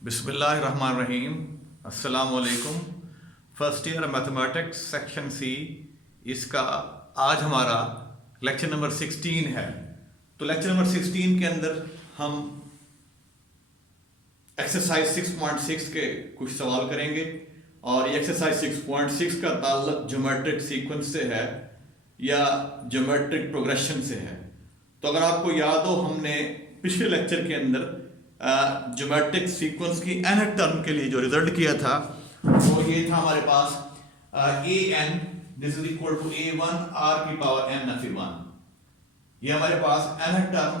बिस्मिल्लाहिर्रहमानिर्रहीम। अस्सलाम वालेकुम। First year mathematics section C, इसका आज हमारा लेक्चर नंबर 16 है। तो लेक्चर नंबर 16 के अंदर हम एक्सरसाइज 6.6 के कुछ सवाल करेंगे और ये एक्सरसाइज 6.6 का ताल्लुक ज्योमेट्रिक सीक्वेंस से है या ज्योमेट्रिक प्रोग्रेशन से है। तो अगर आपको याद हो, हमने पिछले लेक्चर के अंदर ज्योमेट्रिक सीक्वेंस की nth टर्म के लिए जो रिजल्ट किया था वो ये था हमारे पास an this is equal to a1 r की पावर n f1। ये हमारे पास nth term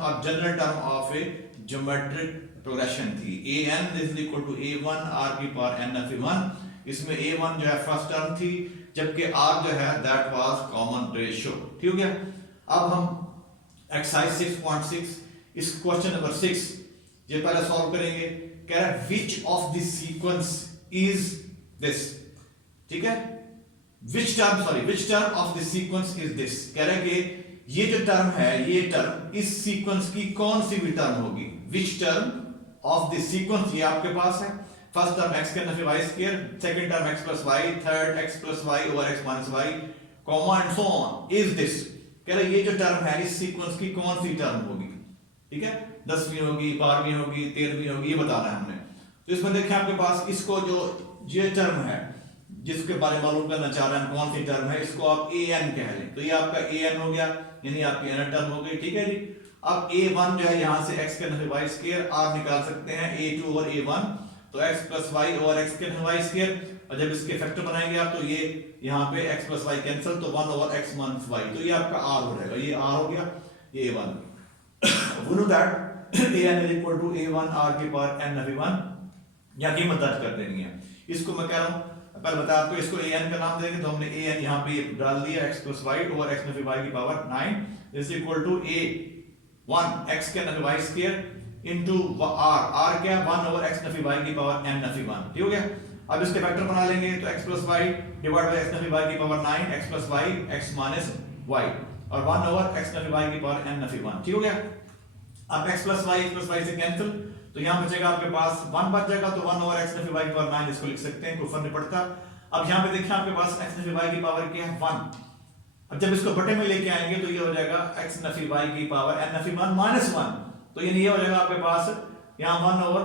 of general term of a geometric progression थी। an this is equal to a1 r की पावर n f1। इसमें a1 जो है फर्स्ट टर्म थी, जबकि r जो है दैट वाज कॉमन रेशियो। ठीक हो गया। अब हम एक्सरसाइज 6.6 इस क्वेश्चन नंबर 6 ये पहले सॉल्व करेंगे। कह रहा है which of this sequence is this. ठीक है, which term of this sequence is this. कह रहा है कि ये जो टर्म है, ये टर्म इस सीक्वेंस की कौन सी भी टर्म होगी। Which term of this sequence, ये आपके पास है। फर्स्ट टर्म x के नफी y square, second term x plus y, third x plus y over x minus y, comma and so on is this. कह रहा है ये जो टर्म है इस सीक्वेंस की कौन सी टर्म होगी। ठीक है, 10वीं होगी, 12वीं होगी, 13वीं होगी, ये बताना है हमने। तो इसमें देखें आपके पास इसको जो ये टर्म है जिसके बारे में मालूम करना चाह रहे हैं कौन सी टर्म है, इसको आप an कह लें। तो ये आपका an हो गया, यानी आपकी n टर्म हो गई। ठीक है जी। अब a1 जो है यहां से x के नफी y स्क्वायर r निकाल सकते हैं a2 ओवर a1, तो x plus y over x के नफी y स्क्वायर, और जब इसके फैक्टर बनाएंगे आप तो ये यहाँ पे x प्लस y कैंसिल, तो 1 ओवर x माइनस y, तो ये आपका r हो जाएगा। ये r हो गया, ये a1। we know that an is equal to a1 r की पावर n f1, या कीमत दर्ज कर देनी है। इसको मैं कह रहा हूँ पहले बता आपको, इसको an का नाम देंगे तो हमने an यहाँ पे डाल दिया x plus y over x नफी y की power 9 is equal to a1 x के नफी y स्क्वायर इनटू r क्या 1 ओवर x नफी y की पावर n नफी 1। ठीक हो गया। अब इसके फैक्टर बना लेंगे तो x plus y divide by x नफी y की power 9 x plus y x minus y और 1 ओवर x नफी y की पावर n नफी 1। ठीक हो गया। अब x प्लस y से कैंसिल, तो यहां बचेगा आपके पास 1 बच जाएगा, तो 1 ओवर x नफी y की पावर 9 इसको लिख सकते हैं, कोई फर्क नहीं पड़ता। अब यहां पे देखिए आपके पास x नफी y की पावर क्या है 1। अब जब इसको बटे में लेके आएंगे तो ये हो जाएगा x नफी y की पावर n नफी 1 माइनस 1, तो ये हो जाएगा आपके पास यहां 1 ओवर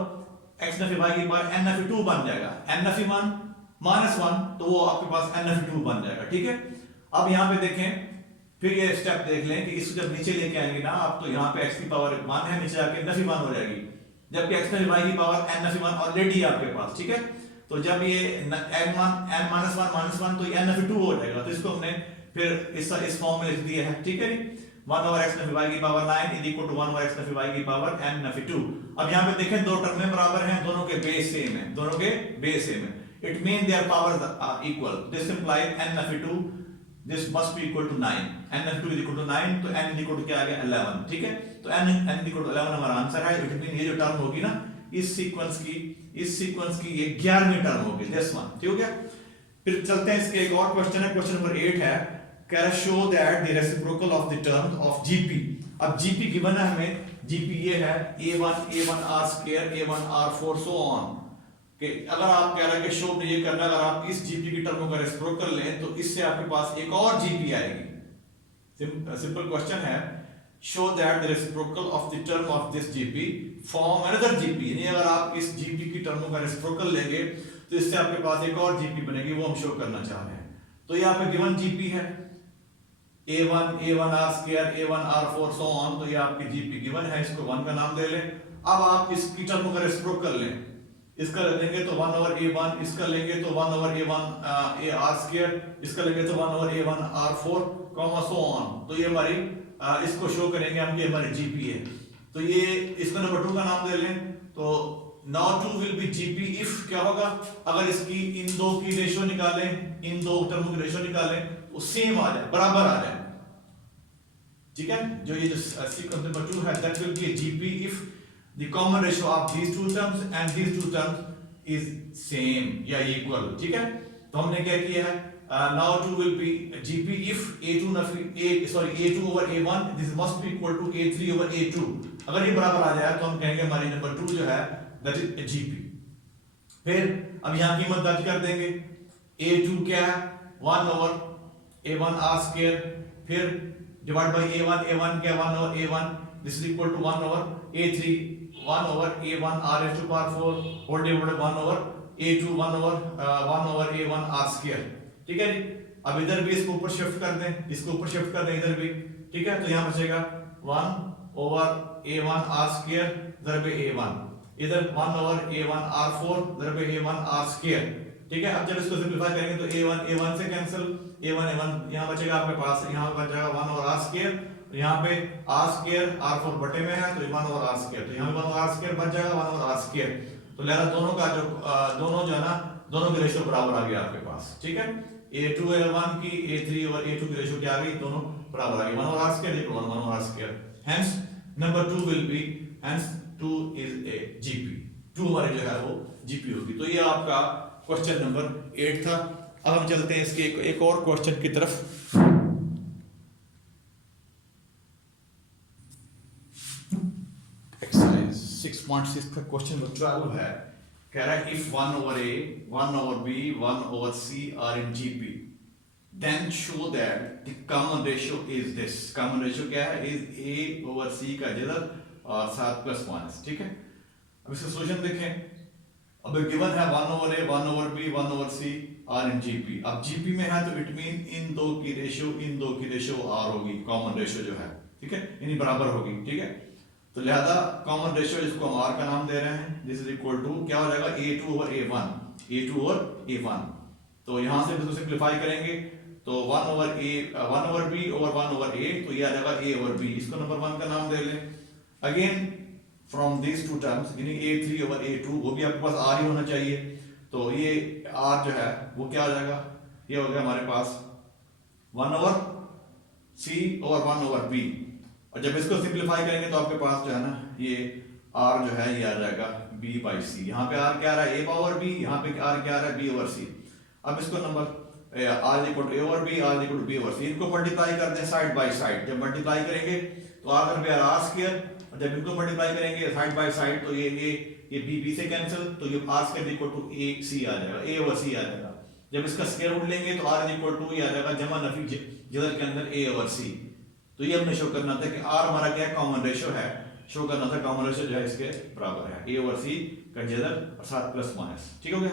x नफी y की पावर n नफी 2 बन जाएगा। n नफी 1 माइनस 1, तो वो आपके पास n नफी 2 बन जाएगा। ठीक है। अब यहां पे देखें, फिर ये स्टेप देख लें कि इसको जब नीचे लेके आएंगे ना आप, तो यहाँ पे x की पावर 1 है, नीचे आके नफी 1 हो जाएगी, जबकि x नफी y की पावर n नफी 1 ऑलरेडी आपके पास। ठीक है। तो जब ये n माइनस 1 तो ये n नफी 2 हो जाएगा, तो इसको हमने फिर इस फॉर्म में लिख दिया है। ठीक है जी। 1 ओवर x नफी y की power 9 is equal to 1 over x नफी y की पावर n नफी 2। अब यहाँ पे देखें दो टर्में बराबर हैं, दोनों के बेस सेम है, दोनों के बेस सेम है। It mean their powers are equal. This implies n नफी 2 this must be equal to 9, n of 2 is equal to 9, तो n is equal to क्या आ गया 11। ठीक है। तो n is equal to 11 हमारा आंसर है। इट मीन ये जो टर्म होगी ना इस सीक्वेंस की ये 11वीं टर्म होगी, दिस वन। ठीक हो गया। फिर चलते हैं, इसके एक और क्वेश्चन है, क्वेश्चन नंबर 8 है। कह रहा show that the reciprocal of the term of GP. अब जीपी गिवन है हमें, जीपी ये है a1 r square a1 r4 so on. कि अगर आप कह रहे हैं कि शो में ये करना, अगर आप इस जीपी की टर्म का रेसिप्रोकल लें तो इससे आपके पास एक और जीपी आएगी। सिंपल क्वेश्चन है, show that the reciprocal of the term of this GP form another GP. यानी अगर आप इस जीपी की टर्म का रेसिप्रोकल लेंगे तो इससे आपके पास एक और जीपी बनेगी, वो हम शो करना चाह रहे हैं। तो यहाँ पे गिवन जीपी है a1 r square a1 r4 so on, तो ये आपकी जीपी गिवन है, इसको 1 का नाम दे लें। अब आप इसकी टर्म का रेसिप्रोकल लें, इसका लेंगे तो 1 ओवर a1, इसका लेंगे तो 1 ओवर a1 r स्क्वायर, इसका लेंगे तो 1 over a1 r4 comma so on. तो ये हमारी इसको शो करेंगे हम, ये हमारी जीपी है। तो ये इसको नंबर 2 का नाम दे लें। तो now 2 will be GP if क्या होगा, अगर इसकी इन दो की रेशियो निकालें, इन दो टर्मों की रेशियो निकालें तो सेम आ जाए, बराबर आ जाए। ठीक है। जो ये जो सीक्वेंस नंबर 2 है, that will be GP if the common ratio of these two terms and these two terms is same या equal। ठीक है। तो हमने क्या किया है, now 2 will be gp if a2 over a1 this must be equal to a3 over a2। अगर ये बराबर आ जाए तो हम कहेंगे हमारी नंबर 2 जो है दैट इज जीपी। फिर अब यहाँ कीमत दर्ज कर देंगे। A2 क्या है 1 ओवर A1 r स्क्वायर, फिर डिवाइड बाय A1 क्या 1 over A1, this is equal to 1 over A3 1 over A1 r raised to power 4 whole divided 1 over A2 1 over A1 r square. ठीक है जी। अब इधर भी इसको ऊपर शिफ्ट कर दें, इसको ऊपर शिफ्ट कर दें इधर भी। ठीक है, तो यहाँ बचेगा 1 over A1 r square दरबे A1, इधर 1 over A1 r4 दरबे A1 r square. ठीक है, अब जब इसको सिंपलीफाई करेंगे तो A1 से कैंसिल, A1 यहाँ बचेगा आपके पास, यहाँ बच जाएगा 1 ओवर r स्क्वायर, यहाँ पे r स्क्वायर r4 बटे में है तो 1 ओवर r स्क्वायर, तो यहाँ भी 1 ओवर r स्क्वायर बच जाएगा 1 ओवर r स्क्वायर। तो लिहाजा दोनों का जो दोनों जो है ना, दोनों की रेशियो बराबर आ गया आपके पास। ठीक है, A2 A1 की A3 और A2 की रेशियो क्या आ गई, दोनों बराबर आ गई 1 over r square equal 1 over r square. Hence number 2 will be, hence 2 is a GP, 2 हमारे जो है वो जीपी होगी। तो ये आपका क्वेश्चन नंबर 8 था। अब हम चलते हैं इसके एक और क्वेश्चन की तरफ। एक्सरसाइज 6.6 का क्वेश्चन नंबर 12 है, कह रहा है if 1 over a 1 over b 1 over c are in GP then show that the common ratio is this. Common ratio क्या है, इज a ओवर c का जदर और 7 प्लस 1। ठीक है, अब इसका सॉल्यूशन देखें। अब गिवन है 1 over a 1 over b 1 over c are in GP. अब जीपी में है तो इट मीन इन दो की रेशियो आर होगी, कॉमन रेशियो जो है। ठीक है, यानी बराबर होगी। ठीक है, तो लिहाजा कॉमन रेशियो इसको हम आर का नाम दे रहे हैं। दिस इज इक्वल टू क्या हो जाएगा A2 ओवर A1। तो यहां से इसको सिंपलीफाई करेंगे तो 1 over b over 1 over a, तो ये आ जाएगा a ओवर b, इसको नंबर 1 का नाम दे लें। Again from these two terms यानी A3 ओवर A2, वो भी आपके पास r ही होना चाहिए। तो ये r जो है वो क्या हो जाएगा, ये हो गया हमारे पास 1 over c over 1 over b, और जब इसको सिंपलीफाई करेंगे तो आपके पास जो है ना ये r जो है ये आ जाएगा b बाई c। यहाँ पे r क्या आ रहा है a पावर b, यहाँ पे r क्या आ रहा है b ओवर c। अब इसको number r equal to a over b, r equal to b over c, इनको मल्टीप्लाई कर दें साइड बाय साइड। जब मल्टीप्लाई करेंगे तो r कर पे r स्क्वायर, और जब इनको मल्टीप्लाई करेंगे साइड बाय साइड तो ये b से कैंसिल, तो ये r square equal to a c आ जाएगा, a ओवर c आ जाएगा। जब इसका स्क्वायर रूट लेंगे तो r इक्वल टू ये आ जाएगा जमा नफी जदर के अंदर a ओवर c। तो ये हमने शो करना था कि r हमारा क्या कॉमन रेशियो है, शो करना था कॉमन रेशियो जो है इसके बराबर है a ओवर c का जदर और 7 प्लस माइनस। ठीक हो गया।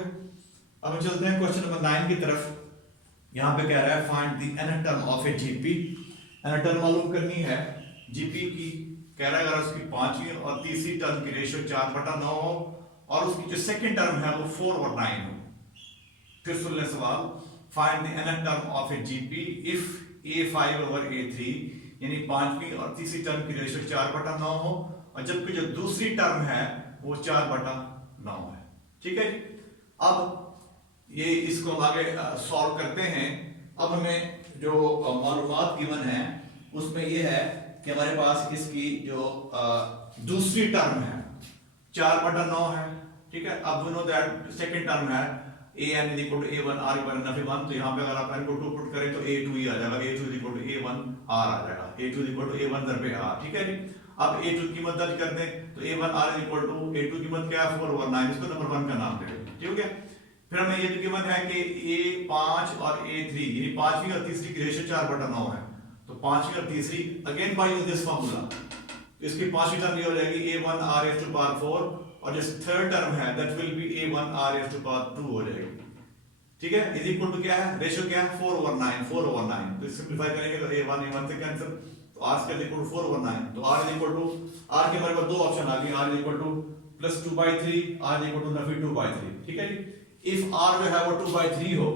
अब हम चलते हैं क्वेश्चन नंबर 9 की तरफ। यहाँ पे कह रहा है find the nth term of A GP. nth term मालूम करनी है जीपी की। कह रहा है अगर उसकी पांचवी और तीसरी टर्म की रेशियो 4/9 हो और उसकी जो सेकंड टर्म है वो 4 और 9 हो। फिर सुन ले सवाल, find the nth term of A GP if a5 over a3, यानी पांचवी और तीसरी टर्म की रेशियो 4/9 हो और जबकि जो दूसरी टर्म है वो 4/9 है। ठीक है, अब ये इसको हम आगे सॉल्व करते हैं। अब हमें जो मालूमात गिवन है उसमें ये है कि हमारे पास इसकी जो दूसरी टर्म है 4/9 है। ठीक है, अब we know that second term है an is equal to a1 r equal to 1, तो यहाँ पे अगर आप n को 2 पुट करें तो a2 ही आ जाएगा, a2 is equal to a1 r आ जाएगा, a2 is equal to a1 there r। ठीक है जी। अब a2 की कीमत दर्ज कर दें तो a1 r is equal to a2 की कीमत क्या है 4 over 9, इसको नंबर 1 का नाम दे दें। ठीक है, फिर हमें ये जो कीमत है कि a5 और a3 यानी पांचवी और तीसरी की रेशियो 4/9 है, तो पांचवी और तीसरी again by use this formula, इसकी पांचवी टर्म ये हो जाएगी a1 r raised to power 4 और जो थर्ड टर्म है that will be a1 r raised to power 2 हो जाएगी। ठीक है, इज इक्वल टू क्या है, रेशियो क्या है 4 over 9, तो सिंपलीफाई करेंगे तो a1 से कैंसिल, तो r square equal to 4 over 9, तो r is equal to r के हमारे पास दो ऑप्शन आ गए, r is equal to +2/3, r is equal to नफी 2/3। ठीक है जी। इफ r जो है वो 2/3 हो,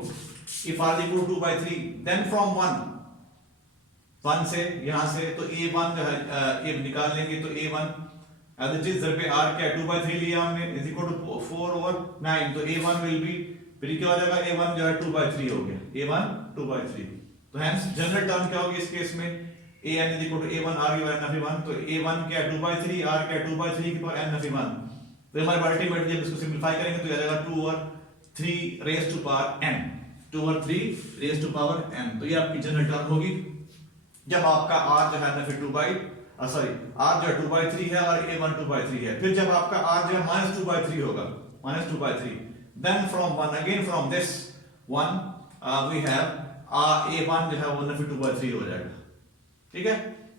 if r is equal to 2/3 then from 1 से यहां से तो a1 जो है ये निकाल लेंगे तो a1 एज इट इज जब पे r क्या 2/3 लिया हमने इज इक्वल टू 4 over 9, तो a1 विल बी फिर क्या हो जाएगा a1 जो है 2/3 हो गया, a1 2/3। तो हेंस जनरल टर्म क्या होगी इस केस में an is equal to a1 r की पावर n/1, तो a1 क्या 2/3 r क्या 2/3 की पावर n/1, तो हमारे अल्टीमेटली जब इसको सिंपलीफाई करेंगे तो आ जाएगा 2 over 3 raised to power n, 2 over 3 raised to power n, तो ये आपकी जनरल टर्म होगी जब आपका r जो है ना फिर 2/3 सॉरी आर जो है 2/3 है और a1 2/3 है। फिर जब आपका आर जो है -2/3 होगा, -2/3, then from 1 again from this 1 we have a1 जो है वो नफी 2/3 हो जाएगा, ठीक है।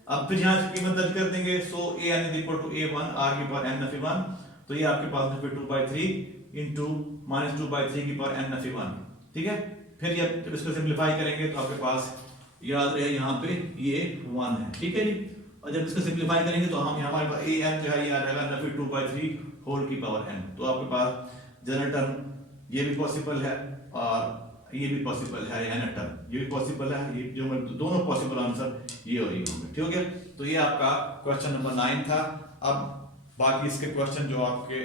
अब फिर यहाँ से कीमत दर्ज कर देंगे, so an is equal to a1 r की पावर n नफी 1, तो ये आपके पास नफी 2/3 इंटू -2/3 की पावर n नफी 1, ठीक है। फिर जब इसको सिंप्लीफाई करेंगे तो आपके पास याद रहे यहाँ पे ये 1 है, ठीक है जी। और जब इसको सिंप्लीफाई करेंगे तो हम हमारे पास an जो है ये आ जाएगा नफी 2/3 होल की पावर n। तो आपके पास जनरल टर्म ये भी पॉसिबल है और ये भी पॉसिबल है, n टर्म ये भी पॉसिबल है, ये जो दोनों पॉसिबल आंसर ये और ये होंगे, ठीक है। तो ये आपका क्वेश्चन नंबर 9 था। अब बाकी इसके क्वेश्चन जो आपके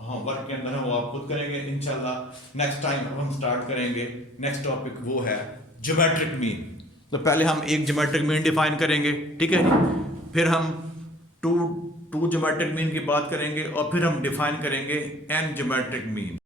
होमवर्क के अंदर है वो आप खुद करेंगे इंशाल्लाह। नेक्स्ट टाइम अब हम स्टार्ट करेंगे, नेक्स्ट टॉपिक वो है ज्योमेट्रिक मीन। तो पहले हम एक ज्योमेट्रिक मीन डिफाइन करेंगे, ठीक है, फिर हम टू ज्योमेट्रिक मीन की बात करेंगे और फिर हम डिफाइन करेंगे n ज्योमेट्रिक मीन।